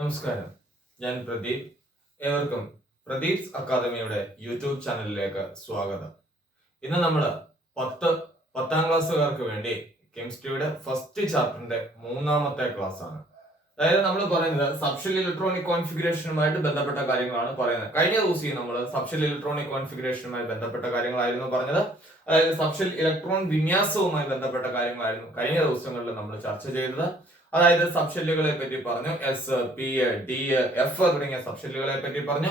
നമസ്കാരം, ഞാൻ പ്രദീപ്. ഏവർക്കും പ്രദീപ്സ് അക്കാദമിയുടെ യൂട്യൂബ് ചാനലിലേക്ക് സ്വാഗതം. ഇന്ന് നമ്മൾ പത്താം ക്ലാസ്സുകാർക്ക് വേണ്ടി കെമിസ്ട്രിയുടെ ഫസ്റ്റ് ചാപ്റ്ററിന്റെ മൂന്നാമത്തെ ക്ലാസ് ആണ്. അതായത് നമ്മൾ പറയുന്നത് സബ്ഷെൽ ഇലക്ട്രോണിക് കോൺഫിഗറേഷനുമായിട്ട് ബന്ധപ്പെട്ട കാര്യങ്ങളാണ് പറയുന്നത്. കഴിഞ്ഞ ദിവസം നമ്മൾ സബ്ഷെൽ ഇലക്ട്രോണിക് കോൺഫിഗറേഷനുമായി ബന്ധപ്പെട്ട കാര്യങ്ങളായിരുന്നു പറഞ്ഞത്. അതായത് സബ്ഷെൽ ഇലക്ട്രോൺ വിന്യാസവുമായി ബന്ധപ്പെട്ട കാര്യങ്ങളായിരുന്നു കഴിഞ്ഞ ദിവസങ്ങളിൽ നമ്മൾ ചർച്ച ചെയ്തത്. അതായത് സബ്ഷെല്ലുകളെ പറ്റി പറഞ്ഞു, എസ്, പി, ഡി, എഫ് തുടങ്ങിയ സബ്ഷെല്ലുകളെ പറ്റി പറഞ്ഞു.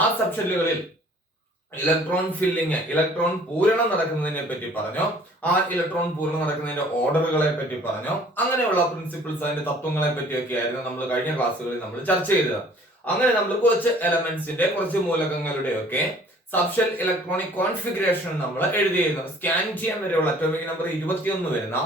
ആ സബ്ഷെല്ലുകളിൽ ഇലക്ട്രോൺ ഫില്ലിങ്, ഇലക്ട്രോൺ പൂരണം നടക്കുന്നതിനെ പറ്റി പറഞ്ഞു. ആ ഇലക്ട്രോൺ പൂരണം നടക്കുന്നതിന്റെ ഓർഡറുകളെ പറ്റി പറഞ്ഞു. അങ്ങനെയുള്ള പ്രിൻസിപ്പിൾസ്, അതിന്റെ തത്വങ്ങളെ പറ്റിയൊക്കെ ആയിരുന്നു നമ്മൾ കഴിഞ്ഞ ക്ലാസ്സുകളിൽ നമ്മൾ ചർച്ച ചെയ്തത്. അങ്ങനെ നമ്മൾ കുറച്ച് എലമെന്റ്സിന്റെ, കുറച്ച് മൂലകങ്ങളുടെ ഒക്കെ സബ്ഷെൽ ഇലക്ട്രോണിക് കോൺഫിഗറേഷൻ നമ്മൾ എഴുതിയിരുന്നു. സ്കാൻഡിയം വരെയുള്ള അറ്റോമിക് നമ്പർ 21 വരുന്ന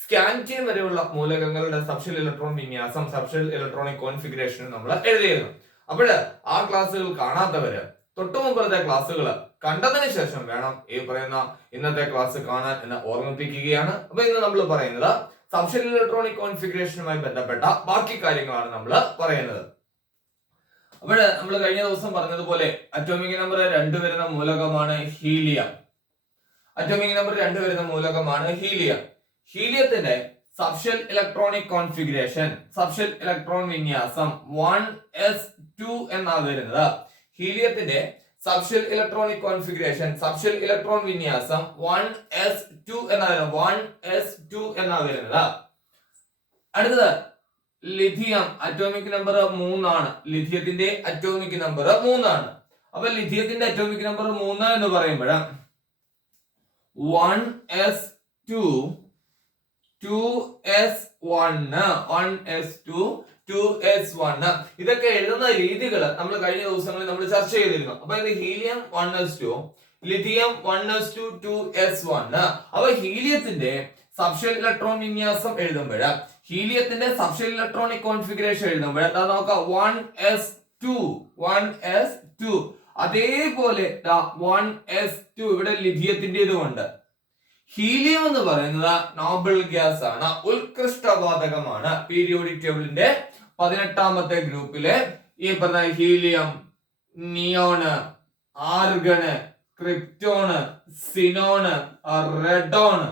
സ്കാൻഡിയം വരെയുള്ള മൂലകങ്ങളുടെ സബ്ഷെൽ ഇലക്ട്രോൺ വിന്യാസം, സബ്ഷെൽ ഇലക്ട്രോണിക് കോൺഫിഗറേഷൻ നമ്മൾ എഴുതിയിരുന്നു. അപ്പോൾ ആ ക്ലാസ്സുകൾ കാണാത്തവര് തൊട്ടു മുമ്പത്തെ ക്ലാസ്സുകൾ കണ്ടതിന് ശേഷം വേണം ഈ പറയുന്ന ഇന്നത്തെ ക്ലാസ് കാണാൻ എന്ന് ഓർമ്മിപ്പിക്കുകയാണ്. അപ്പൊ ഇന്ന് നമ്മൾ പറയുന്നത് സബ്ഷെൽ ഇലക്ട്രോണിക് കോൺഫിഗറേഷനുമായി ബന്ധപ്പെട്ട ബാക്കി കാര്യങ്ങളാണ് നമ്മൾ പറയുന്നത്. അപ്പോൾ നമ്മൾ കഴിഞ്ഞ ദിവസം പറഞ്ഞതുപോലെ അറ്റോമിക് നമ്പർ 2 വരുന്ന മൂലകമാണ് ഹീലിയം. അറ്റോമിക് നമ്പർ 2 വരുന്ന മൂലകമാണ് ഹീലിയം. ഹീലിയത്തിന്റെ subshell electronic configuration, subshell electron വിന്യാസം 1s2 എന്നാണ് വരുന്നത്. ഹീലിയത്തിന്റെ subshell electronic configuration, subshell electron വിന്യാസം 1s2 എന്നാണ് വരുന്നത്. അടുത്തത് ലിഥിയം, അറ്റോമിക് നമ്പർ 3 ആണ്. ലിഥിയത്തിന്റെ അറ്റോമിക് നമ്പർ 3 ആണ്. അപ്പൊ ലിഥിയത്തിന്റെ അറ്റോമിക് നമ്പർ 3 എന്ന് പറയുമ്പോൾ 1s2 2s1 2s1 ഇതൊക്കെ എഴുതുന്ന രീതികൾ നമ്മൾ കഴിഞ്ഞ ദിവസങ്ങളിൽ നമ്മൾ ചർച്ച ചെയ്തിരുന്നു. അപ്പൊ ഇത് helium 1s2, lithium 1s2 2s1. അപ്പൊ ഹീലിയത്തിന്റെ സബ്ഷെൽ ഇലക്ട്രോൺ വിന്യാസം എഴുതുമ്പോൾ, ഹീലിയത്തിന്റെ സബ്ഷെൽ ഇലക്ട്രോണിക് കോൺഫിഗറേഷൻ എഴുതുമ്പോൾ എന്താ നോക്കാം, 1s2 അതേപോലെ 1s2 ഇവിടെ ലിഥിയത്തിന്റേതുമുണ്ട്. ഹീലിയം എന്ന് പറയുന്നത് നോബൽ ഗ്യാസ് ആണ്, ഉത്കൃഷ്ടവാതകമാണ്. പീരിയോഡിക് ടേബിളിന്റെ 18ാമത്തെ ഗ്രൂപ്പിലെ ഈ പറഞ്ഞ ഹീലിയം, നിയോണ്, ആർഗണ്, ക്രിപ്റ്റോണ്, സിനോണ്, റെഡോണ്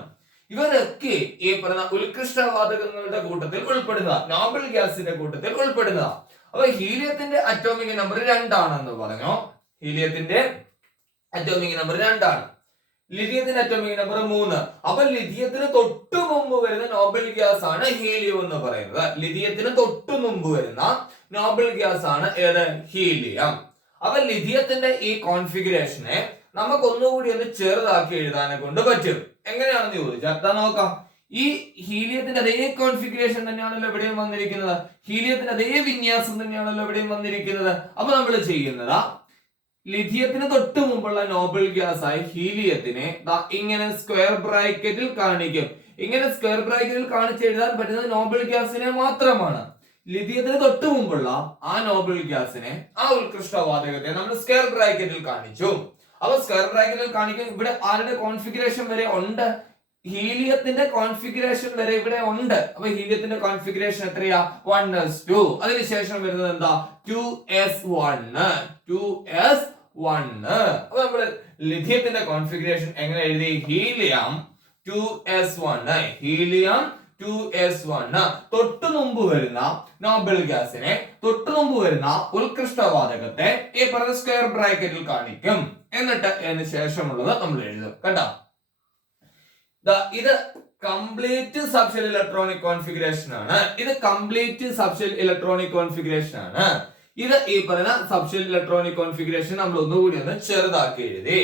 ഇവരൊക്കെ ഈ പറയുന്ന ഉത്കൃഷ്ടവാതകങ്ങളുടെ കൂട്ടത്തിൽ ഉൾപ്പെടുന്നതാ, നോബൽ ഗ്യാസിന്റെ കൂട്ടത്തിൽ ഉൾപ്പെടുന്നതാ. അപ്പൊ ഹീലിയത്തിന്റെ അറ്റോമിക് നമ്പർ 2 ആണെന്ന് പറഞ്ഞു. ഹീലിയത്തിന്റെ അറ്റോമിക് നമ്പർ 2 ആണ്. ലിഥിയത്തിന്റെ അറ്റോമിക് നമ്പർ 3. അപ്പൊ ലിഥിയത്തിന് തൊട്ടു മുമ്പ് വരുന്ന നോബൽ ഗ്യാസ് ആണ് ഹീലിയം എന്ന് പറയുന്നത്. ലിഥിയത്തിന് തൊട്ടു മുമ്പ് വരുന്ന നോബൽ ഗ്യാസ് ആണ് ഏത്, ഹീലിയം. അപ്പൊ ലിഥിയത്തിന്റെ ഈ കോൺഫിഗറേഷനെ നമുക്ക് ഒന്നുകൂടി ഒന്ന് ചെറുതാക്കി എഴുതാനെ കൊണ്ട് പറ്റും. എങ്ങനെയാണെന്ന് ചോദിച്ചാൽ നോക്കാം. ഈ ഹീലിയത്തിന്റെ അതേ കോൺഫിഗറേഷൻ തന്നെയാണല്ലോ ഇവിടെയും വന്നിരിക്കുന്നത്. ഹീലിയത്തിന്റെ അതേ വിന്യാസം തന്നെയാണല്ലോ ഇവിടെയും വന്നിരിക്കുന്നത്. അപ്പൊ നമ്മൾ ചെയ്യുന്നതാ, ലിഥിയത്തിന് തൊട്ട് മുമ്പുള്ള നോബൽ ഗ്യാസ് ആയ ഹീലിയത്തിനെ ഇങ്ങനെ സ്ക്വയർ ബ്രാക്കറ്റിൽ കാണിക്കും. ഇങ്ങനെ സ്ക്വയർ ബ്രാക്കറ്റിൽ കാണിച്ച് എഴുതാൻ പറ്റുന്നത് നോബൽ ഗ്യാസിനെ മാത്രമാണ്. ലിഥിയത്തിന് തൊട്ട് മുമ്പുള്ള ആ നോബൽ ഗ്യാസിനെ, ആ ഉത്കൃഷ്ടവാതകത്തെ നമ്മൾ സ്ക്വയർ ബ്രാക്കറ്റിൽ കാണിച്ചു. അപ്പൊ സ്ക്വയർ ബ്രാക്കറ്റിൽ കാണിക്കും. ഇവിടെ ആരുടെ കോൺഫിഗറേഷൻ വരെ ഉണ്ട്, ഹീലിയത്തിന്റെ കോൺഫിഗറേഷൻ വരെ ഇവിടെ ഉണ്ട്. അപ്പൊ ഹീലിയത്തിന്റെ കോൺഫിഗറേഷൻ എത്രയാ, 1s2. അതിനുശേഷം വരുന്നത് എന്താ, 2s1. അപ്പൊ നമ്മള് ലിഥിയത്തിന്റെ കോൺഫിഗറേഷൻ എങ്ങനെ എഴുതി, ഹീലിയം 2s1, ഹീലിയം 2s1. തൊട്ടു മുമ്പ് വരുന്ന നോബൽ ഗ്യാസിനെ, തൊട്ടു മുമ്പ് വരുന്ന ഉത്കൃഷ്ടവാതകത്തെ ഈ പറഞ്ഞ സ്ക്വയർ ബ്രാക്കറ്റിൽ കാണിക്കും. എന്നിട്ട് അതിന് ശേഷമുള്ളത് നമ്മൾ എഴുതും. കണ്ടോ, ഇത് കംപ്ലീറ്റ് സബ്ഷെൽ ഇലക്ട്രോണിക് കോൺഫിഗറേഷൻ ആണ്. ഇത് കംപ്ലീറ്റ് സബ്ഷെൽ ഇലക്ട്രോണിക് കോൺഫിഗറേഷൻ ആണ്. ഇത് ഈ പറയുന്ന സബ്ഷെൽ ഇലക്ട്രോണിക് കോൺഫിഗറേഷൻ നമ്മൾ ഒന്നുകൂടി ഒന്ന് ചെറുതാക്കി എഴുതി.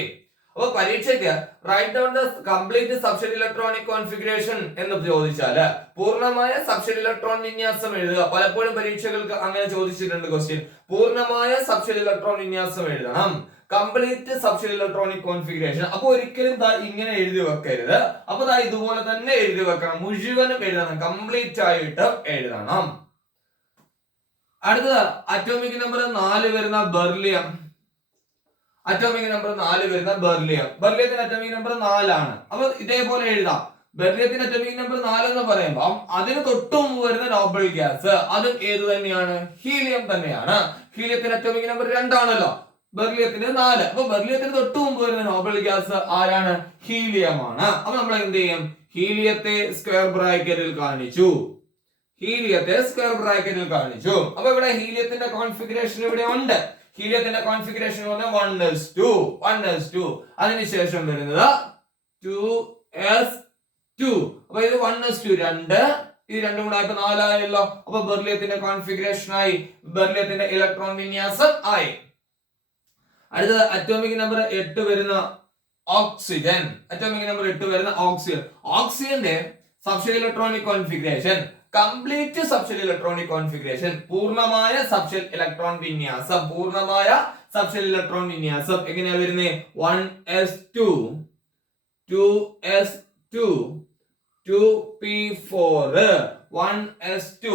അപ്പൊ പരീക്ഷയ്ക്ക് write down the complete subshell electronic configuration എന്ന് ചോദിച്ചാല് പൂർണ്ണമായ സബ്ഷെൽ ഇലക്ട്രോൺ വിന്യാസം എഴുതുക. പലപ്പോഴും പരീക്ഷകൾക്ക് അങ്ങനെ ചോദിച്ചിട്ടുണ്ട് ക്വസ്റ്റ്യൻ. പൂർണ്ണമായ സബ്ഷെൽ ഇലക്ട്രോൺ വിന്യാസം എഴുതണം, കംപ്ലീറ്റ് സബ്ഷെൽ ഇലക്ട്രോണിക് കോൺഫിഗറേഷൻ. അപ്പൊ ഒരിക്കലും ഇങ്ങനെ എഴുതി വെക്കരുത്. അപ്പൊ ഇതുപോലെ തന്നെ എഴുതി വെക്കണം, മുഴുവനും എഴുതണം, കംപ്ലീറ്റ് ആയിട്ട് എഴുതണം. അടുത്തത് അറ്റോമിക് നമ്പർ 4 വരുന്ന ബെർലിയം. അറ്റോമിക് നമ്പർ 4 വരുന്ന ബെർലിയം. ബെർലിയത്തിന്റെ അറ്റോമിക് നമ്പർ 4 ആണ്. അപ്പൊ ഇതേപോലെ എഴുതാം, ബെറിലിയത്തിന്റെ അറ്റോമിക് നമ്പർ 4 എന്ന് പറയുമ്പോൾ അതിന് തൊട്ട് മുമ്പ് വരുന്ന നോബൽ ഗ്യാസ് അതും ഏത് തന്നെയാണ്? ഹീലിയം തന്നെയാണ്. ഹീലിയത്തിന്റെ അറ്റോമിക് നമ്പർ 2 ആണല്ലോ, ബെറിലിയത്തിന് 4. അപ്പൊ ബെറിലിയത്തിന് തൊട്ട് മുമ്പ് വരുന്ന നോബൽ ഗ്യാസ് ആരാണ്? ഹീലിയം ആണ്. അപ്പൊ നമ്മൾ എന്ത് ചെയ്യും? ഹീലിയത്തെ സ്ക്വയർ ബ്രാക്കറ്റിൽ കാണിച്ചു. ഹീലിയത്തെ സ്ക്വയർ ബ്രാക്കറ്റിൽ കാണിച്ചു. അപ്പൊ ഇവിടെ ഹീലിയത്തിന്റെ കോൺഫിഗറേഷൻ ഇവിടെ ഉണ്ട്. ഹീലിയത്തിന്റെ കോൺഫിഗറേഷൻ 1s2. അതിനുശേഷം വരുന്നത് 2s2. അപ്പൊ ഇത് 1s2 2, ഇത് രണ്ടും കൂടെ ആയപ്പോ 4 ആയല്ലോ. അപ്പൊ ബെറിലിയത്തിന്റെ കോൺഫിഗറേഷൻ ആയി, ബെറിലിയത്തിന്റെ ഇലക്ട്രോൺ വിന്യാസം ആയി. അടുത്തത് അറ്റോമിക് നമ്പർ 8 വരുന്ന ഓക്സിജൻ. അറ്റോമിക് നമ്പർ 8 വരുന്ന ഓക്സിജൻ. ഓക്സിജന്റെ subshell electronic configuration, complete subshell electronic configuration, പൂർണ്ണമായ സബ്ഷെൽ ഇലക്ട്രോൺ വിന്യാസം, പൂർണ്ണമായ സബ്ഷെൽ ഇലക്ട്രോൺ വിന്യാസം എങ്ങനെയാ വരുന്നത്? 1s2 2s2 2p4 1s2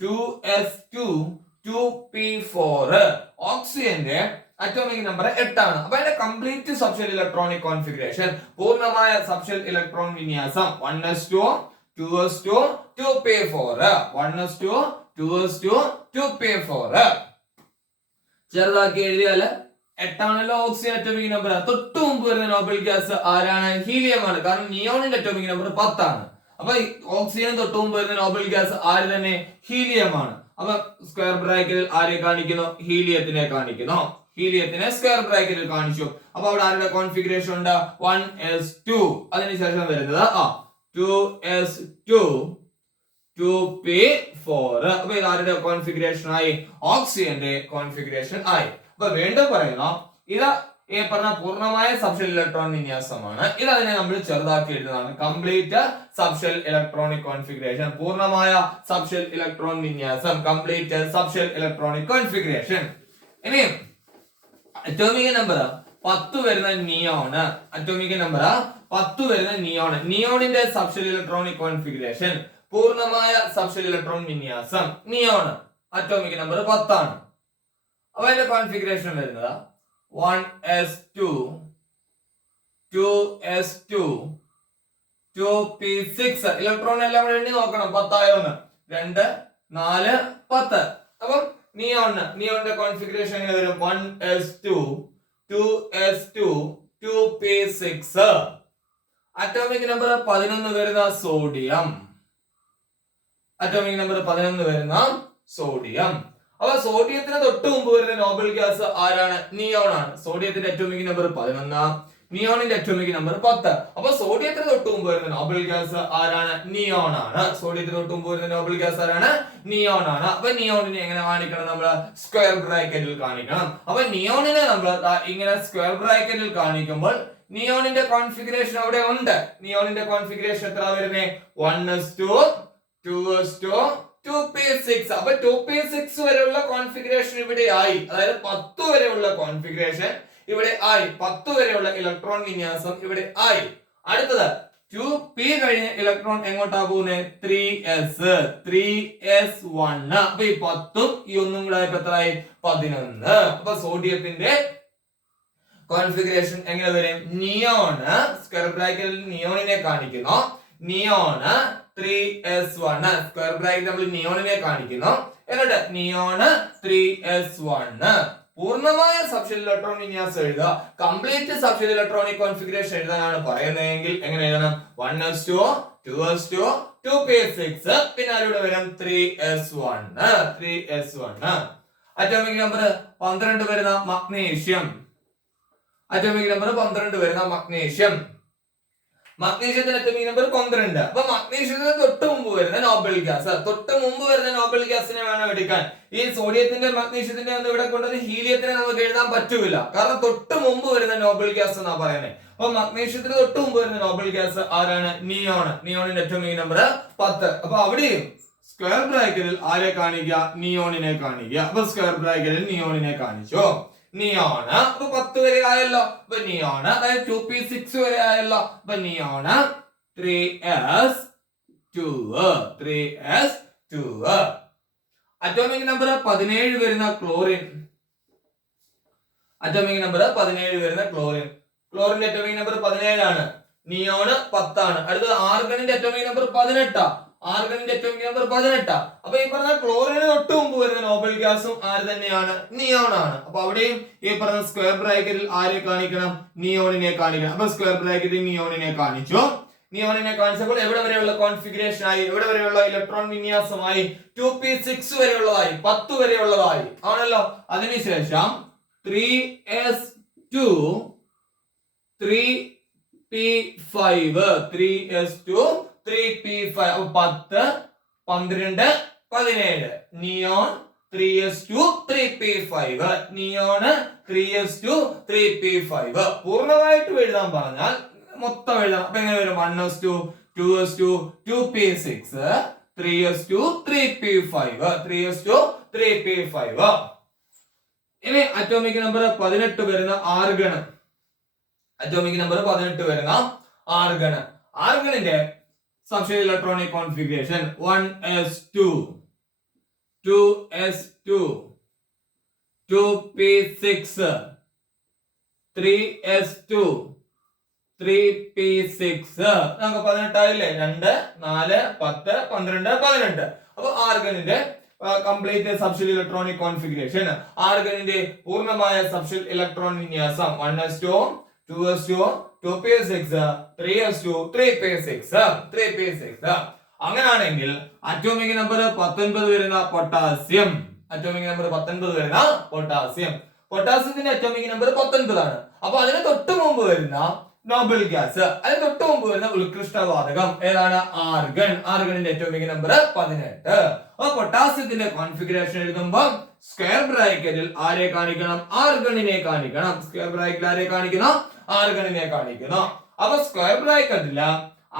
2s2 2p4. ഓക്സിജന്റെ അറ്റോമിക് നമ്പർ 8 ആണ്. അപ്പൊ അതിന്റെ കംപ്ലീറ്റ് സബ്ഷെൽ ഇലക്ട്രോണിക് കോൺഫിഗറേഷൻ, പൂർണ്ണമായ സബ്ഷെൽ ഇലക്ട്രോൺ വിന്യാസം 1s2 2s2 2p4 1s2 2s2 2p4. ചെറുതാക്കി എഴുതിയാല് 8 ആണല്ലോ ഓക്സിജൻ അറ്റോമിക് നമ്പർ. തൊട്ട് മുമ്പ് വരുന്ന നോബൽ ഗ്യാസ് ആരാണ്? ഹീലിയം ആണ്. കാരണം നിയോണിന്റെ അറ്റോമിക് നമ്പർ 10 ആണ്. അപ്പൊ ഓക്സിജൻ തൊട്ട് മുമ്പ് വരുന്ന നോബൽ ഗ്യാസ് ആര് തന്നെ? ഹീലിയം ആണ്. അപ്പൊ സ്ക്വയർ ബ്രാക്കറ്റിൽ ആരെ കാണിക്കുന്നു? ഹീലിയത്തിനെ കാണിക്കുന്നു. ഹീലിയത്തിനെ സ്ക്വയർ ബ്രാക്കറ്റിൽ കാണിച്ചു. അപ്പൊ അവിടെ ആരുടെ കോൺഫിഗറേഷൻ ഉണ്ട്? 1s2. അതിനുശേഷം വരുന്നത് 2s2 2p4. അപ്പൊ ഇത് ആരുടെ കോൺഫിഗറേഷൻ ആയി? ഓക്സിജന്റെ കോൺഫിഗറേഷൻ ആയി. അപ്പൊ വീണ്ടും പറയുന്നു, ഇത് ഈ പറഞ്ഞ പൂർണ്ണമായ സബ്ഷെൽ ഇലക്ട്രോൺ വിന്യാസമാണ്. ഇത് അതിനെ നമ്മൾ ചെറുതാക്കി എഴുതുന്നതാണ്. കംപ്ലീറ്റ് സബ്ഷെൽ ഇലക്ട്രോണിക് കോൺഫിഗറേഷൻ, പൂർണ്ണമായ സബ്ഷെൽ ഇലക്ട്രോൺ വിന്യാസം, കംപ്ലീറ്റ് സബ്ഷെൽ ഇലക്ട്രോണിക് കോൺഫിഗറേഷൻ. ഇനി അറ്റോമിക് നമ്പർ 10 വരുന്ന നിയോണ്. അറ്റോമിക് നമ്പർ 10 വരുന്ന നിയോണ്. നിയോണിന്റെ സബ്ഷെൽ ഇലക്ട്രോണിക് കോൺഫിഗറേഷൻ, പൂർണ്ണമായ സബ്ഷെൽ ഇലക്ട്രോൺ വിന്യാസം നിയോണ്. അറ്റോമിക് നമ്പർ 10 ആണ്. അപ്പൊ അതിന്റെ കോൺഫിഗറേഷൻ വരുന്നത് 1s2 2s2 2p6. ഇലക്ട്രോൺ എല്ലാം കൂടെ എണ്ണി നോക്കണം 10 ആയോന്ന്. 2 4 10. അപ്പം നിയോണിന്റെ കോൺഫിഗറേഷൻ എങ്ങനെ വരും? 1s2 2s2 2p6. Atomic number 11 വരുന്ന സോഡിയം. അറ്റോമിക് നമ്പർ 11 വരുന്ന സോഡിയം. അപ്പൊ സോഡിയത്തിന് തൊട്ട് മുമ്പ് വരുന്ന നോബൽ ഗ്യാസ് ആരാണ്? നിയോൺ ആണ്. സോഡിയത്തിന്റെ അറ്റോമിക് നമ്പർ 11, നിയോണിന്റെ അറ്റോമിക് നമ്പർ 10. അപ്പൊ സോഡിയത്തിന് തൊട്ട് മുമ്പ് വരുന്ന നോബൽ ഗ്യാസ് ആരാണ്? നിയോൺ ആണ്. സോഡിയത്തിന് തൊട്ട് മുമ്പ് വരുന്ന നോബൽ ഗ്യാസ് ആരാണ്? നിയോൺ ആണ്. അപ്പൊ നിയോണിനെ എങ്ങനെ കാണിക്കണം? നമ്മള് സ്ക്വയർ ബ്രാക്കറ്റിൽ കാണിക്കണം. അപ്പൊ നിയോണിനെ നമ്മൾ ഇങ്ങനെ സ്ക്വയർ ബ്രാക്കറ്റിൽ കാണിക്കുമ്പോൾ നിയോണിന്റെ കോൺഫിഗറേഷൻ അവിടെ ഉണ്ട്. നിയോണിന്റെ കോൺഫിഗറേഷൻ എത്ര വരുന്നേ? 1s2 2s2 2p6. അപ്പൊ 2p6 വരെയുള്ള കോൺഫിഗറേഷൻ ഇവിടെ ആയി. അതായത് 10 വരെയുള്ള കോൺഫിഗറേഷൻ ഇവിടെ ആയി. 10 വരെയുള്ള ഇലക്ട്രോൺ വിന്യാസം ഇവിടെ ആയി. അടുത്തത് 2p കഴിഞ്ഞ ഇലക്ട്രോൺ എങ്ങോട്ടാ പോകുന്നത്? 3s1. അപ്പൊ ഈ 10ഉം ഈ 1ഉം കൂടെ ആയപ്പോ എത്രയായി? 11. അപ്പൊ സോഡിയത്തിന്റെ കോൺഫിഗറേഷൻ എങ്ങനെ വരും? നിയോണ് സ്ക്വയർ ബ്രാക്കറ്റിൽ നിയോണിനെ കാണിക്കുന്നു. Neon 3s1. സ്ക്വയർ ബ്രാക്കറ്റ് നമ്മൾ നിയോണിനെ കാണിക്കുന്നു. എന്നിട്ട് നിയോണ് 3s1. പൂർണ്ണമായ സബ്ഷെൽ ഇലക്ട്രോൺ വിന്യാസം എഴുതുക. കംപ്ലീറ്റ് സബ്ഷെൽ ഇലക്ട്രോണിക് കോൺഫിഗറേഷൻ എഴുതാനാണ് പറയുന്നതെങ്കിൽ എങ്ങനെ എഴുതണം? 1s2 2s2 2p6. പിന്നെ അതിലൂടെ വരും 3s1. അറ്റോമിക് നമ്പർ 12 വരുന്ന മഗ്നീഷ്യം. അറ്റോമിക് നമ്പർ 12 വരുന്ന മഗ്നീഷ്യം. മഗ്നീഷ്യത്തിന്റെ atomic number 12. അപ്പൊ മഗ്നീഷ്യത്തിന് തൊട്ട് മുമ്പ് വരുന്ന നോബൽ ഗ്യാസ്, തൊട്ട് മുമ്പ് വരുന്ന നോബൽ ഗ്യാസിനെ വേണം എടുക്കാൻ. ഈ സോഡിയത്തിന്റെ മഗ്നീഷ്യത്തിന്റെ ഒന്നും ഇവിടെ കൊണ്ടുവന്ന് ഹീലിയത്തിനെ നമുക്ക് എഴുതാൻ പറ്റൂല. കാരണം തൊട്ട് മുമ്പ് വരുന്ന നോബൽ ഗ്യാസ് എന്നാ പറയുന്നത്. അപ്പൊ മഗ്നീഷ്യത്തിന് തൊട്ട് മുമ്പ് വരുന്ന നോബൽ ഗ്യാസ് ആരാണ്? നിയോൺ. നിയോണിന്റെ അറ്റോമിക് നമ്പർ 10. അപ്പൊ അവിടെയും സ്ക്വയർ ബ്രാക്കറ്റിൽ ആരെ കാണിക്കുക? നിയോണിനെ കാണിക്കുക. അപ്പൊ സ്ക്വയർ ബ്രാക്കറ്റിൽ നിയോണിനെ കാണിച്ചു. നിയോണ് അപ്പൊ 10 വരെ ആയല്ലോ. അപ്പൊ നിയോണ് അതായത് 2p6 വരെ ആയല്ലോ. അപ്പൊ നിയോണ് 3s2. അറ്റോമിക് നമ്പർ 17 വരുന്ന ക്ലോറിൻ. അറ്റോമിക് നമ്പർ 17 വരുന്ന ക്ലോറിൻ. ക്ലോറിന്റെ അറ്റോമിക് നമ്പർ 17 ആണ്. നിയോണ് 10 ആണ്. അടുത്തത് ആർഗണിന്റെ അറ്റോമിക് നമ്പർ 18. ആർഗണിന്റെ അറ്റോമിക് നമ്പർ 18. അപ്പൊ ഈ പറഞ്ഞ ക്ലോറിന് തൊട്ട് മുമ്പ് വരുന്ന നോബൽ ഗ്യാസും ആര് തന്നെയാണ്? നിയോൺ ആണ്. അപ്പൊ അവിടെയും ഈ പറഞ്ഞ സ്ക്വയർ ബ്രാക്കറ്റിൽ ആരെ കാണിക്കണം? നിയോണിനെ കാണിക്കണം. അപ്പൊ സ്ക്വയർ ബ്രാക്കറ്റിൽ നിയോണിനെ കാണിച്ചു. നിയോണിനെ കാണിച്ചപ്പോൾ എവിടെ വരെയുള്ള കോൺഫിഗറേഷൻ ആയി? എവിടെ വരെയുള്ള ഇലക്ട്രോൺ വിന്യാസമായി? 2p6 വരെയുള്ളതായി, 10 വരെയുള്ളതായി ആണല്ലോ. അതിനുശേഷം 3s2 3p5 3s2 3p5 10 12 17 neon 3s2 3p5 neon 3s2 3p5 പൂർണ്ണമായിട്ട് എഴുതാൻ പറഞ്ഞാൽ മൊത്തം എഴുതാം. അപ്പൊ എങ്ങനെ വരും? 1s2 2s2 2p6 3s2 3p5 3s2 3p5. ഇനി അറ്റോമിക് നമ്പർ 18 വരുന്ന ആർഗൺ. അറ്റോമിക് നമ്പർ 18 വരുന്ന ആർഗൺ. ആർഗണിന്റെ subshell electronic configuration 1s2 2s2 2p6 3s2 3p6 നമുക്ക് 18 ആയില്ലേ? 2 4 10 12 18. അപ്പൊ ആർഗണിന്റെ കംപ്ലീറ്റ് സബ്ഷെൽ ഇലക്ട്രോണിക് കോൺഫിഗറേഷൻ, ആർഗണിന്റെ പൂർണ്ണമായ സബ്ഷെൽ ഇലക്ട്രോൺ വിന്യാസം 1s2 2s2 2p6 3s2 3p6. അങ്ങനെയാണെങ്കിൽ അറ്റോമിക് നമ്പർ 19 വരുന്ന പൊട്ടാസ്യം. അറ്റോമിക് നമ്പർ 19 വരുന്ന പൊട്ടാസ്യം. പൊട്ടാസ്യത്തിന്റെ അറ്റോമിക് നമ്പർ 19 ആണ്. അപ്പൊ അതിന് തൊട്ട് മുമ്പ് വരുന്ന നോബൽ ഗ്യാസ്, അതിന് തൊട്ട് മുമ്പ് വരുന്ന ഉത്കൃഷ്ടവാതകം ഏതാണ്? ആർഗൺ. ആർഗണിന്റെ അറ്റോമിക് നമ്പർ 18. അപ്പൊ പൊട്ടാസ്യത്തിന്റെ കോൺഫിഗറേഷൻ എഴുതുമ്പോൾ സ്ക്വയർ ബ്രാക്കറ്റിൽ ആരെ കാണിക്കണം? ആർഗണിനെ കാണിക്കണം. സ്ക്വയർ ബ്രാക്കറ്റിൽ ആരെ കാണിക്കണം? ആർഗണിനെ കാണിക്കണം. അപ്പൊ സ്ക്വയർ ബ്രാക്കറ്റിൽ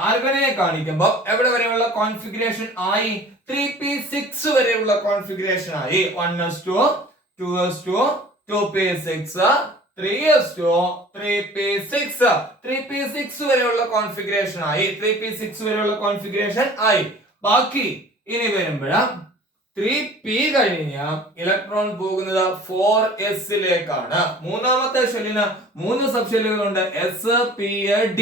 ആർഗണിനെ കാണിക്കുമ്പോൾ എവിടെ വരെയുള്ള കോൺഫിഗറേഷൻ ആയി? 3p6 വരെയുള്ള കോൺഫിഗറേഷൻ ആയി. 1s2 2s2 2p6 3s2 3p6 3p6 വരെയുള്ള കോൺഫിഗറേഷൻ ആയി. 3p6 വരെയുള്ള കോൺഫിഗറേഷൻ ആയി. ബാക്കി ഇനി വരുമ്പോഴ 3p കഴിഞ്ഞ ഇലക്ട്രോൺ പോകുന്നത് 4s ലേക്കാണ്. മൂന്നാമത്തെ ഷെല്ലിന് 3 സബ് ഷെല്ലുകളുണ്ട്, s p d.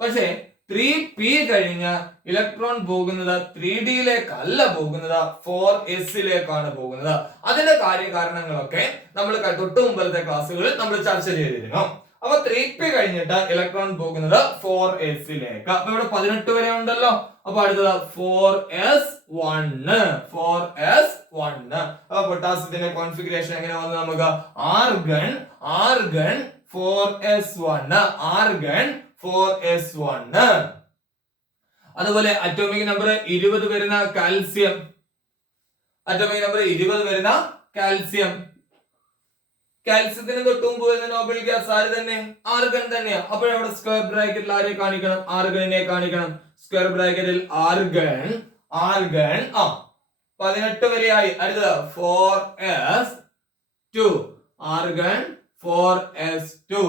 പക്ഷേ 3p കഴിഞ്ഞ ഇലക്ട്രോൺ പോകുന്നത് 3d ലേക്കല്ല പോകുന്നത്, 4s ലേക്കാണ് പോകുന്നത്. അതിന്റെ കാര്യകാരണങ്ങളൊക്കെ നമ്മൾ തൊട്ട് മുമ്പത്തെ ക്ലാസ്സുകളിൽ നമ്മൾ ചർച്ച ചെയ്തിരുന്നു. അപ്പൊ 3p കഴിഞ്ഞിട്ട് ഇലക്ട്രോൺ പോകുന്നത് 4s ലേക്ക്. അപ്പൊ ഇവിടെ 18 വരെ ഉണ്ടല്ലോ. അപ്പൊ അടുത്തത് 4s1. അപ്പൊ പൊട്ടാസ്യത്തിന്റെ കോൺഫിഗറേഷൻ എങ്ങനെ വന്നു? നമുക്ക് ആർഗൺ 4s1 ആർഗൺ 4s1. അതുപോലെ അറ്റോമിക് നമ്പർ 20 വരുന്ന കാൽസ്യം. അറ്റോമിക് നമ്പർ 20 വരുന്ന കാൽസ്യം. കാൽസ്യത്തിന് തൊട്ട് മുമ്പ് വരുന്ന നോബൽ ഗ്യാസ് ആര് തന്നെ? ആർഗൺ തന്നെയാ. അപ്പോഴവിടെ സ്ക്വയർ ബ്രാക്കറ്റിൽ ആരെ കാണിക്കണം? ആർഗണിനെ കാണിക്കണം. സ്ക്വയർ ബ്രാക്കറ്റിൽ ആർഗൺ 18 വരെയായി. അടുത്തത് 4s2 ആർഗൺ 4s2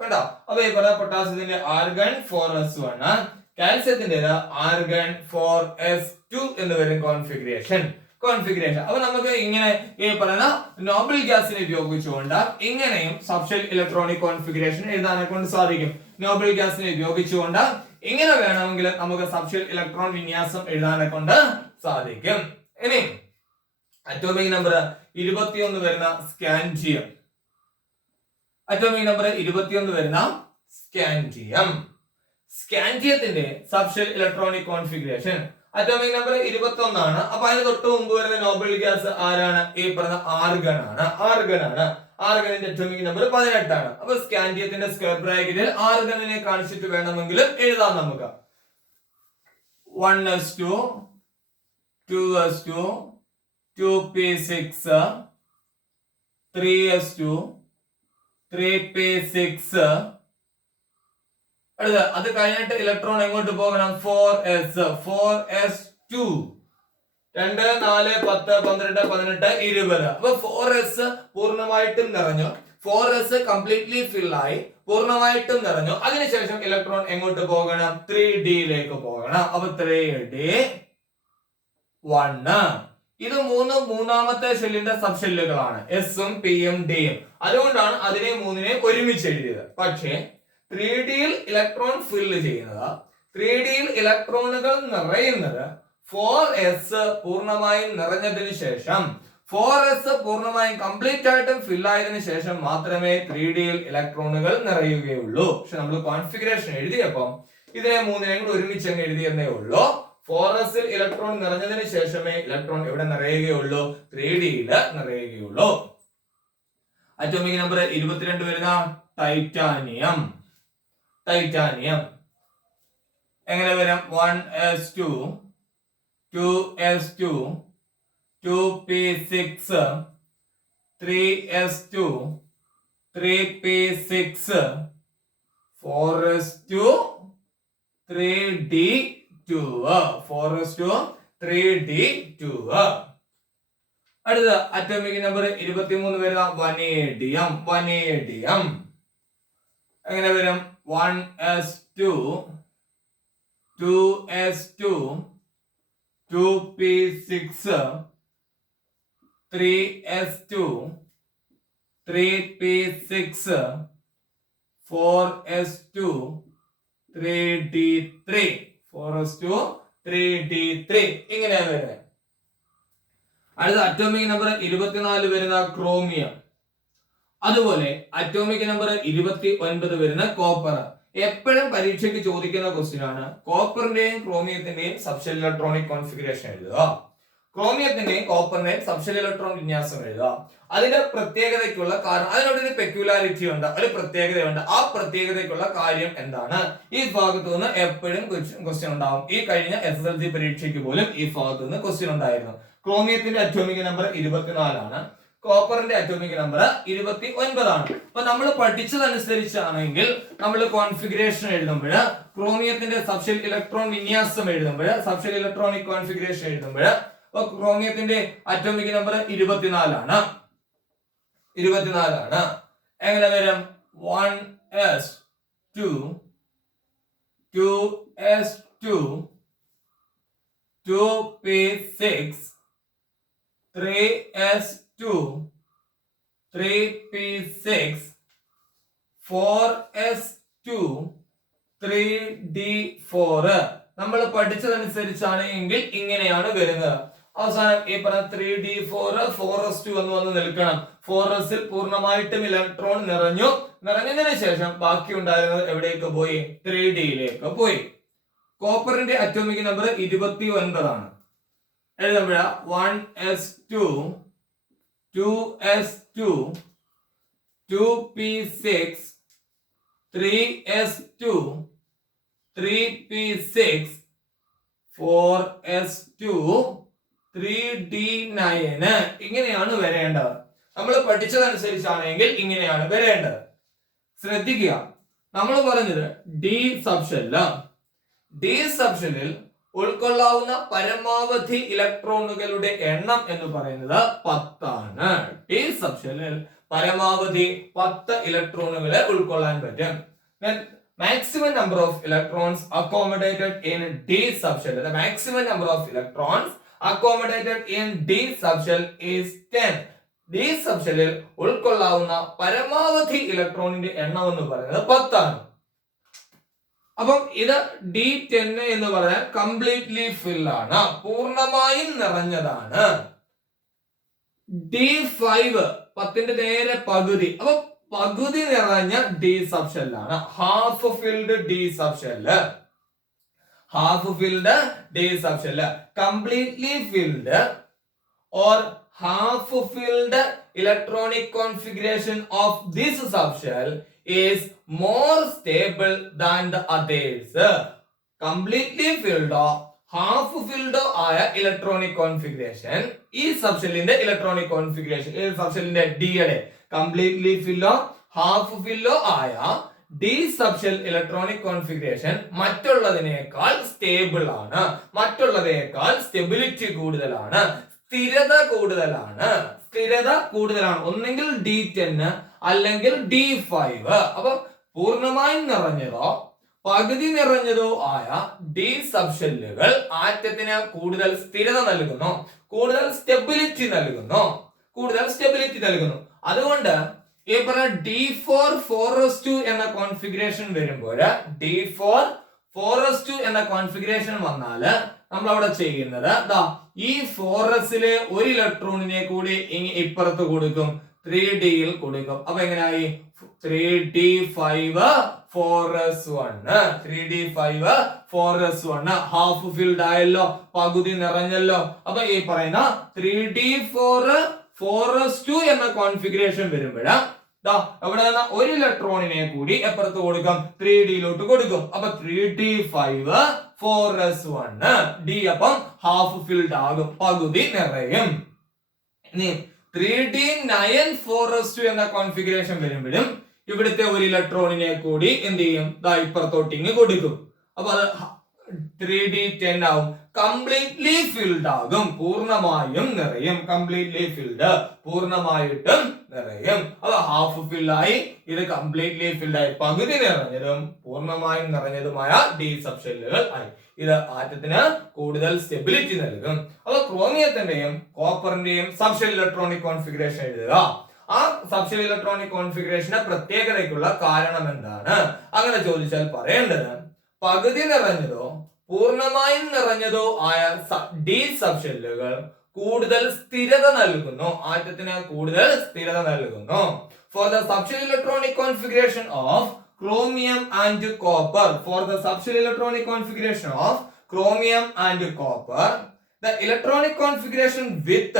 കണ്ടോ? അപ്പൊ ഈ പറഞ്ഞ പൊട്ടാസ്യത്തിന്റെ ആർഗൺ 4s1, കാൽസ്യത്തിന്റെ ആർഗൺ 4s2 എന്ന് വരും കോൺഫിഗറേഷൻ. അപ്പൊ നമുക്ക് ഇങ്ങനെ ഈ പറയുന്ന നോബൽ ഗ്യാസിനെ ഉപയോഗിച്ചുകൊണ്ട് ഇങ്ങനെയും സബ്ഷെൽ ഇലക്ട്രോണിക് കോൺഫിഗറേഷൻ എഴുതാനെ കൊണ്ട് സാധിക്കും. നോബൽ ഗ്യാസിനെ ഉപയോഗിച്ചുകൊണ്ട് ഇങ്ങനെ വേണമെങ്കിൽ നമുക്ക് സബ്ഷെൽ ഇലക്ട്രോൺ വിന്യാസം എഴുതാനെ കൊണ്ട് സാധിക്കും. ഇനി അറ്റോമിക് നമ്പർ 21 വരുന്ന സ്കാൻഡിയം. അറ്റോമിക് നമ്പർ 21 വരുന്ന സ്കാൻഡിയം. സ്കാൻഡിയത്തിന്റെ subshell electronic configuration atomic number 21 ആണ്. അപ്പൊ അതിന് തൊട്ട് മുമ്പ് വരുന്ന നോബൽ ഗ്യാസ് ആരാണ്? ഈ പറഞ്ഞ ആർഗൺ ആണ്. ആർഗണിന്റെ അറ്റോമിക് നമ്പർ 18 ആണ്. അപ്പൊ സ്കാൻഡിയത്തിന്റെ സ്ക്വയർ ബ്രാക്കറ്റിൽ ആർഗണിനെ കാണിച്ചിട്ട് വേണമെങ്കിലും എഴുതാം നമുക്ക്. 1s2 2s2 2p6 3s2 3p6. അത് കഴിഞ്ഞിട്ട് ഇലക്ട്രോൺ എങ്ങോട്ട് പോകണം? 4s2 2 4 10 12 18 20. അപ്പൊ 4s പൂർണ്ണമായിട്ടും നിറഞ്ഞു. 4s കംപ്ലീറ്റ്ലി ഫിൽ ആയി, പൂർണ്ണമായിട്ടും നിറഞ്ഞു. അതിനുശേഷം ഇലക്ട്രോൺ എങ്ങോട്ട് പോകണം? 3d ലേക്ക് പോകണം. അപ്പൊ 3d1. ഇത് മൂന്നാമത്തെ ഷെല്ലിന്റെ സബ് ഷെല്ലുകളാണ്, എസും പിയും ഡിയും. അതുകൊണ്ടാണ് അതിനെ മൂന്നിനെ ഒരുമിച്ച് എഴുതിയത്. പക്ഷേ 3Dയിൽ ഇലക്ട്രോൺ ഫില്ല് ചെയ്യുന്നത്, 3Dയിൽ ഇലക്ട്രോണുകൾ നിറയുന്നത് 4s പൂർണ്ണമായും നിറഞ്ഞതിന് ശേഷം, 4s പൂർണ്ണമായും കംപ്ലീറ്റ് ആയിട്ടും ഫില്ലായതിനു ശേഷം മാത്രമേ 3Dയിൽ ഇലക്ട്രോണുകൾ നിറയുകയുള്ളൂ. പക്ഷെ നമ്മൾ കോൺഫിഗറേഷൻ എഴുതിയപ്പോൾ ഇതിനെ മൂന്നിനെയും കൂടി ഒരുമിച്ച് അങ്ങ് എഴുതിയെന്നേ ഉള്ളൂ. 4s ഇലക്ട്രോൺ നിറഞ്ഞതിന് ശേഷമേ ഇലക്ട്രോൺ എവിടെ നിറയുകയുള്ളൂ? 3Dയിൽ നിറയുകയുള്ളൂ. അറ്റോമിക് നമ്പർ 22 വരുന്ന ടൈറ്റാനിയം. ടൈറ്റാനിയം എങ്ങനെ വരും? 1s2 2s2 2p6 3s2 3p6 4s2 3d2 4s2 3d2. അടുത്ത അറ്റോമിക് നമ്പർ 23 വരുന്ന വനേഡിയം. വനേഡിയം എങ്ങനെ വരും? 1s2 2s2 2p6 3s2 3p6 4s2 3d3 4s2 3d3 ഇങ്ങനെയാണ് വരുന്നത്. അടുത്ത അറ്റോമിക് നമ്പർ 24 വരുന്ന ക്രോമിയം. അതുപോലെ അറ്റോമിക് നമ്പർ 29 വരുന്ന കോപ്പർ. എപ്പോഴും പരീക്ഷയ്ക്ക് ചോദിക്കുന്ന ക്വസ്റ്റ്യൻ ആണ്. കോപ്പറിന്റെയും ക്രോമിയത്തിന്റെയും സബ്ഷെൽ ഇലക്ട്രോണിക് കോൺഫിഗറേഷൻ എഴുതുക. ക്രോമിയത്തിന്റെയും കോപ്പറിന്റെയും സബ്ഷെൽ ഇലക്ട്രോൺ വിന്യാസം എഴുതുക. അതിന്റെ പ്രത്യേകതയ്ക്കുള്ള കാരണം, അതിനോടൊരു പെക്യുലാരിറ്റി ഉണ്ട്, ഒരു പ്രത്യേകതയുണ്ട്. ആ പ്രത്യേകതയ്ക്കുള്ള കാര്യം എന്താണ്? ഈ ഭാഗത്തു നിന്ന് എപ്പോഴും ക്വസ്റ്റ്യൻ ഉണ്ടാവും. ഈ കഴിഞ്ഞ SSLC പരീക്ഷയ്ക്ക് പോലും ഈ ഭാഗത്തു നിന്ന് ക്വസ്റ്റ്യൻ ഉണ്ടായിരുന്നു. ക്രോമിയത്തിന്റെ അറ്റോമിക് നമ്പർ 24 ആണ്. കോപ്പറിന്റെ അറ്റോമിക് നമ്പർ 29 ആണ്. അപ്പൊ നമ്മൾ പഠിച്ചതനുസരിച്ചാണെങ്കിൽ നമ്മൾ കോൺഫിഗറേഷൻ എഴുതുമ്പോൾ, ക്രോമിയത്തിന്റെ സബ്ഷെൽ ഇലക്ട്രോൺ വിന്യാസം എഴുതുമ്പോൾ, സബ്ഷെൽ ഇലക്ട്രോണിക് കോൺഫിഗറേഷൻ എഴുതുമ്പോൾ, അപ്പൊ ക്രോമിയത്തിന്റെ അറ്റോമിക് നമ്പർ 24 ആണ്. 24 ആണ്. എങ്ങനെ വരും? 1s2 2s2 2p6 3s2 3p6 4s2 3d4. നമ്മൾ പഠിച്ചതനുസരിച്ചാണ് എങ്കിൽ ഇങ്ങനെയാണ് വരുന്നത്. അവസാനം ഈ പറഞ്ഞ 3d4 4s2 എന്ന് വന്ന് നിൽക്കണം. 4s പൂർണ്ണമായിട്ടും ഇലക്ട്രോൺ നിറഞ്ഞതിന് ശേഷം ബാക്കി ഉണ്ടായിരുന്നത് എവിടേക്ക് പോയി? 3Dയിലേക്ക് പോയി. കോപ്പറിന്റെ അറ്റോമിക് നമ്പർ 29 ആണ്. എഴുതുമ്പോഴ 1s2 2s2 2p6 3s2 3p6 4s2 3d9. ഇങ്ങനെയാണ് വരേണ്ടത്. നമ്മൾ പഠിച്ചതനുസരിച്ചാണെങ്കിൽ ഇങ്ങനെയാണ് വരേണ്ടത്. ശ്രദ്ധിക്കുക, നമ്മൾ പറഞ്ഞത് ഡി സബ്ഷെല്ലിൽ ഉൾക്കൊള്ളാവുന്ന പരമാവധി ഇലക്ട്രോണുകളുടെ എണ്ണം എന്ന് പറയുന്നത് 10 ആണ്. ഡി സബ്ഷെല്ലിൽ പരമാവധി 10 ഇലക്ട്രോണുകളെ ഉൾക്കൊള്ളാൻ പറ്റും. Maximum number of electrons accommodated in D subshell. The maximum number of electrons accommodated in D subshell is 10. D subshellil ഉൾക്കൊള്ളാവുന്ന പരമാവധി ഇലക്ട്രോണിന്റെ എണ്ണം എന്ന് പറയുന്നത് 10 ആണ്. അപ്പം ഇത് D10 എന്ന് പറയാൻ കംപ്ലീറ്റ്ലി ഫിൽ ആണ്, പൂർണ്ണമായും നിറഞ്ഞതാണ്. D5 10ന്റെ നേരെ പകുതി, അപ്പൊ പകുതി നിറഞ്ഞ ഡി സബ്ഷെല്ലാണ്. Half filled D subshell, half filled D subshell. Completely filled or half filled electronic configuration of this subshell is more stable than the others. Completely ഫിൽഡോ ഹാഫ് ഫിൽഡോ ആയ ഇലക്ട്രോണിക് കോൺഫിഗറേഷൻ, ഈ സബ്ഷെല്ലിന്റെ ഇലക്ട്രോണിക് കോൺഫിഗറേഷൻ, ഈ സബ്ഷെല്ലിന്റെ ഡിയുടെ completely ഫില്ലോ half ഫില്ലോ ആയ ഡി സബ്ഷെൽ ഇലക്ട്രോണിക് കോൺഫിഗറേഷൻ മറ്റുള്ളതിനേക്കാൾ സ്റ്റേബിൾ ആണ്, മറ്റുള്ളതിനേക്കാൾ സ്റ്റെബിലിറ്റി കൂടുതലാണ്, സ്ഥിരത കൂടുതലാണ്. ഒന്നെങ്കിൽ D10 അല്ലെങ്കിൽ D5. അപ്പൊ പൂർണ്ണമായും നിറഞ്ഞതോ പകുതി നിറഞ്ഞതോ ആയ ഡി സബ്ഷെല്ലുകൾ ആറ്റത്തിന് കൂടുതൽ സ്ഥിരത നൽകുന്നു, കൂടുതൽ സ്റ്റെബിലിറ്റി നൽകുന്നു. അതുകൊണ്ട് ഈ പറഞ്ഞ D4 4s2 എന്ന കോൺഫിഗറേഷൻ വരുമ്പോൾ D4 4s2 എന്ന കോൺഫിഗറേഷൻ വന്നാല് നമ്മൾ അവിടെ ചെയ്യുന്നത് ഈ 4sലെ ഒരു ഇലക്ട്രോണിനെ കൂടി ഇപ്പുറത്ത് കൊടുക്കും, 3D യിൽ കൊടുക്കും. അപ്പൊ എങ്ങനെയായി 3d5 4s1 3d5 4s1 half filled ആയല്ലോ, പകുതി നിറഞ്ഞല്ലോ. അപ്പൊ ഈ പറയുന്ന 3d4 4s2 എന്ന കോൺഫിഗറേഷൻ വരുമ്പോഴാ അവിടെ നിന്ന് ഒരു ഇലക്ട്രോണിനെ കൂടി എപ്പുറത്ത് കൊടുക്കാം, 3D യിലോട്ട് കൊടുക്കും. അപ്പൊ 3d5 4s1 D അപ്പം ഹാഫ് ഫിൽഡ് ആകും, പകുതി നിറയും. ഇനി 3d9 4s2 എന്ന കോൺഫിഗറേഷൻ വരുമ്പോഴും ഇവിടുത്തെ ഒരു ഇലക്ട്രോണിനെ കൂടി എന്ത് ചെയ്യും, ഇപ്പുറത്തോട്ടിങ് കൊടുക്കും. അപ്പൊ അത് 3d10 ആവും, കംപ്ലീറ്റ്ലി ഫിൽഡ് ആകും, പൂർണ്ണമായും നിറയും. കംപ്ലീറ്റ്ലി ഫിൽഡ് പൂർണ്ണമായിട്ടും നിറയും. അത് ഹാഫ് ഫിൽഡ് ആയി, ഇത് കംപ്ലീറ്റ്ലി ഫിൽഡ് ആയി, പകുതി നിറഞ്ഞതും പൂർണ്ണമായും നിറഞ്ഞതുമായ ഡി സബ് ഷെല്ലുകൾ ആയി. ഇത് ആറ്റത്തിന് കൂടുതൽ സ്റ്റെബിലിറ്റി നൽകും. അപ്പൊ ക്രോമിയത്തിന്റെയും കോപ്പറിന്റെയും സബ്ഷെൽ ഇലക്ട്രോണിക് കോൺഫിഗറേഷൻ എഴുതുക. ആ സബ്ഷെൽ ഇലക്ട്രോണിക് കോൺഫിഗറേഷന്റെ പ്രത്യേകതയ്ക്കുള്ള കാരണം എന്താണ്? അങ്ങനെ ചോദിച്ചാൽ പറയേണ്ടത്, പകുതി നിറഞ്ഞതോ പൂർണ്ണമായും നിറഞ്ഞതോ ആയ ഡി സബ് ഷെല്ലുകൾ കൂടുതൽ സ്ഥിരത നൽകുന്നു, ആറ്റത്തിന് കൂടുതൽ സ്ഥിരത നൽകുന്നു. For the subshell electronic configuration of chromium and copper, for the subshell electronic configuration of chromium and copper, the electronic configuration with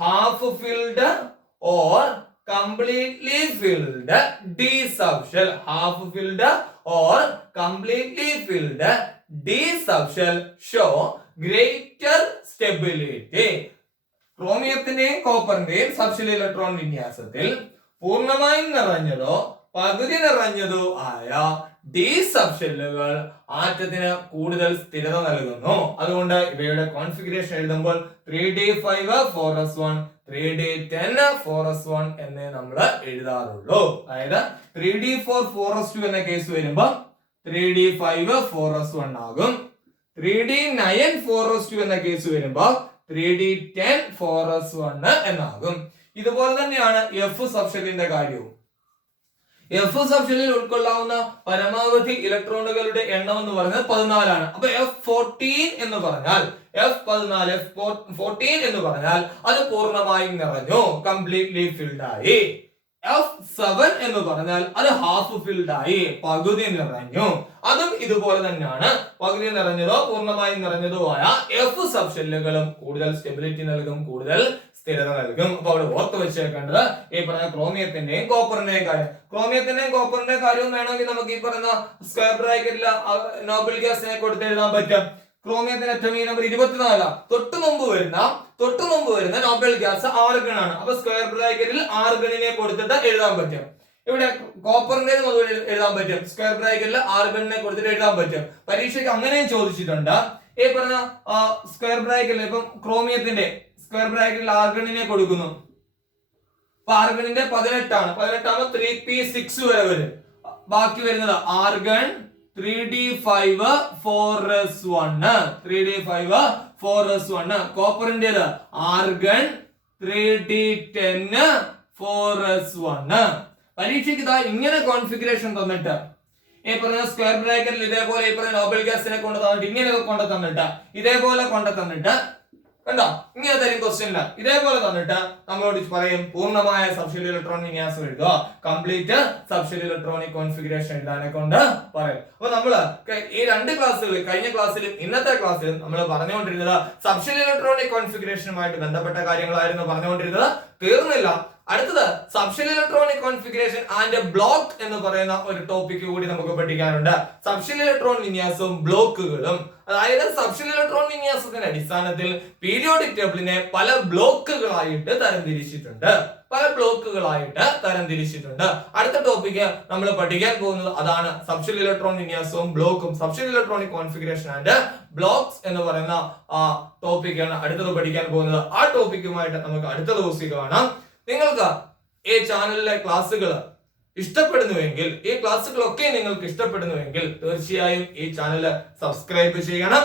half filled or completely filled D subshell, half filled or completely filled D subshell show greater stability. ക്രോമിയത്തിന്റെയും കോപ്പറിന്റെയും subshell electron വിന്യാസത്തിൽ പൂർണ്ണമായും നിറഞ്ഞതോ പകുതി നിറഞ്ഞതോ ആയ D sub ഷെല്ലുകൾ ആറ്റത്തിന് കൂടുതൽ സ്ഥിരത നൽകുന്നു. അതുകൊണ്ട് ഇവയുടെ കോൺഫിഗറേഷൻ എഴുതുമ്പോൾ 3d5 4s1 3d10 4s1 എന്നേ നമ്മൾ എഴുതാറുള്ളൂ. അതായത് 3d4 4s2 എന്ന കേസ് വരുമ്പോൾ 3d5 4s1 ആകും. 3d9 4s2 എന്ന കേസ് വരുമ്പോൾ 3d10 4s1 എന്നാകും. ഇതുപോലെ തന്നെയാണ് എഫ് സബ്ഷെല്ലിന്റെ കാര്യവും. എഫ് സബ്ഷെല്ലിൽ ഉൾക്കൊള്ളാവുന്ന പരമാവധി ഇലക്ട്രോണുകളുടെ എണ്ണം എന്ന് പറയുന്നത് 14 ആണ്. അപ്പൊ F14 എന്ന് പറഞ്ഞാൽ F14 F14 എന്ന് പറഞ്ഞാൽ അത് പൂർണ്ണമായും നിറഞ്ഞു, കംപ്ലീറ്റ്ലി ഫിൽഡ് ആയി. F7 എന്ന് പറഞ്ഞാൽ അത് ഹാഫ് ഫിൽഡ് ആയി, പകുതി നിറഞ്ഞു. അതും ഇതുപോലെ തന്നെയാണ്, പകുതി നിറഞ്ഞതോ പൂർണ്ണമായും നിറഞ്ഞതോ ആയ എഫ് സബ്ഷെല്ലുകളും കൂടുതൽ സ്റ്റെബിലിറ്റി നൽകും, കൂടുതൽ സ്ഥിരത നൽകും. അപ്പൊ അവിടെ ഓർത്ത് വെച്ചേക്കേണ്ടത് ഈ പറഞ്ഞ ക്രോമിയത്തിന്റെയും കോപ്പറിന്റെയും കാര്യം. ക്രോമിയത്തിന്റെയും കോപ്പറിന്റെയും കാര്യവും വേണമെങ്കിൽ നമുക്ക് ഈ പറയുന്ന സ്ക്വയർ ബ്രാക്കറ്റിൽ നോബൽ ഗ്യാസിനെ കൊടുത്ത് എഴുതാൻ പറ്റും. ക്രോമിയത്തിന്റെ അറ്റോമിക് നമ്പർ 24. തൊട്ടു മുമ്പ് വരുന്ന നോബൽ ഗ്യാസ് ആർഗൺ ആണ്. അപ്പൊ സ്ക്വയർ ബ്രാക്കറ്റിൽ ആർഗണിനെ കൊടുത്തിട്ട് എഴുതാൻ പറ്റും. ഇവിടെ കോപ്പറിന്റെ എഴുതാൻ പറ്റും, സ്ക്വയർ ബ്രാക്കറ്റിൽ ആർഗണിനെ കൊടുത്തിട്ട് എഴുതാൻ പറ്റും. പരീക്ഷയ്ക്ക് അങ്ങനെയും ചോദിച്ചിട്ടുണ്ട്. ഈ പറഞ്ഞ സ്ക്വയർ ബ്രാക്കറ്റിൽ ഇപ്പം ക്രോമിയത്തിന്റെ സ്ക്വയർ ബ്രാക്കറ്റിൽ ആർഗണിനെ കൊടുക്കുന്നു. അപ്പൊ ആർഗണിന്റെ 18 ആണ്. 18 ആകുമ്പോൾ 3p6 വരെ വരും. ബാക്കി വരുന്നത് argon 3d5 4s1 3d5 4s1. കോപ്പറിന്റേത് argon 3d10 4s1. പരീക്ഷയ്ക്ക് ഇതാ ഇങ്ങനെ കോൺഫിഗറേഷൻ തന്നിട്ട് ഈ പറഞ്ഞ സ്ക്വയർ ബ്രാക്കറ്റിൽ ഇതേപോലെ ഈ പറഞ്ഞ നോബൽ ഗ്യാസിനെ കൊണ്ട് തന്നിട്ട് ഇങ്ങനെ കൊണ്ട് തന്നിട്ട് ഇതേപോലെ കൊണ്ട് തന്നിട്ട് കണ്ടോ, ഇങ്ങനെ തരും ക്വസ്റ്റ്യനില്ല. ഇതേപോലെ തന്നിട്ട് നമ്മളോട് പറയും പൂർണ്ണമായ സബ്ഷെൽ ഇലക്ട്രോണിക് വിന്യാസം എഴുതുക, കംപ്ലീറ്റ് സബ്ഷെൽ ഇലക്ട്രോണിക് കോൺഫിഗറേഷൻ എഴുതാനെ കൊണ്ട് പറയും. അപ്പൊ നമ്മള് ഈ രണ്ട് ക്ലാസ്സുകളിൽ, കഴിഞ്ഞ ക്ലാസ്സിലും ഇന്നത്തെ ക്ലാസ്സിലും നമ്മൾ പറഞ്ഞുകൊണ്ടിരുന്നത് സബ്ഷെൽ ഇലക്ട്രോണിക് കോൺഫിഗറേഷനുമായിട്ട് ബന്ധപ്പെട്ട കാര്യങ്ങളായിരുന്നു പറഞ്ഞുകൊണ്ടിരുന്നത്. തീർന്നില്ല. അടുത്തത് subshell electronic configuration and block എന്ന് പറയുന്ന ഒരു ടോപ്പിക് കൂടി നമുക്ക് പഠിക്കാനുണ്ട്. സബ്ഷെൽ ഇലക്ട്രോൺ വിന്യാസവും ബ്ലോക്കുകളും. അതായത് സബ്ഷെൽ ഇലക്ട്രോൺ വിന്യാസത്തിന്റെ അടിസ്ഥാനത്തിൽ പീരിയോഡിക് ടേബിളിനെ പല ബ്ലോക്കുകളായിട്ട് തരംതിരിച്ചിട്ടുണ്ട്. അടുത്ത ടോപ്പിക്ക് നമ്മൾ പഠിക്കാൻ പോകുന്നത് അതാണ്, സബ്ഷെൽ ഇലക്ട്രോൺ വിന്യാസവും ബ്ലോക്കും. Subshell electronic configuration and blocks എന്ന് പറയുന്ന ടോപ്പിക്കാണ് അടുത്തത് പഠിക്കാൻ പോകുന്നത്. ആ ടോപ്പിക്കുമായിട്ട് നമുക്ക് അടുത്ത ദിവസം കാണാം. നിങ്ങൾക്ക് ഈ ചാനലിലെ ക്ലാസ്സുകൾ ഇഷ്ടപ്പെടുന്നുവെങ്കിൽ, ഈ ക്ലാസ്സുകളൊക്കെ നിങ്ങൾക്ക് ഇഷ്ടപ്പെടുന്നുവെങ്കിൽ തീർച്ചയായും ഈ ചാനൽ സബ്സ്ക്രൈബ് ചെയ്യണം.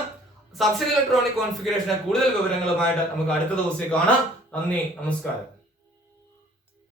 സബ്ഷെൽ ഇലക്ട്രോണിക് കോൺഫിഗറേഷനെ കൂടുതൽ വിവരങ്ങളുമായിട്ട് നമുക്ക് അടുത്ത ദിവസം കാണാം. നന്ദി, നമസ്കാരം.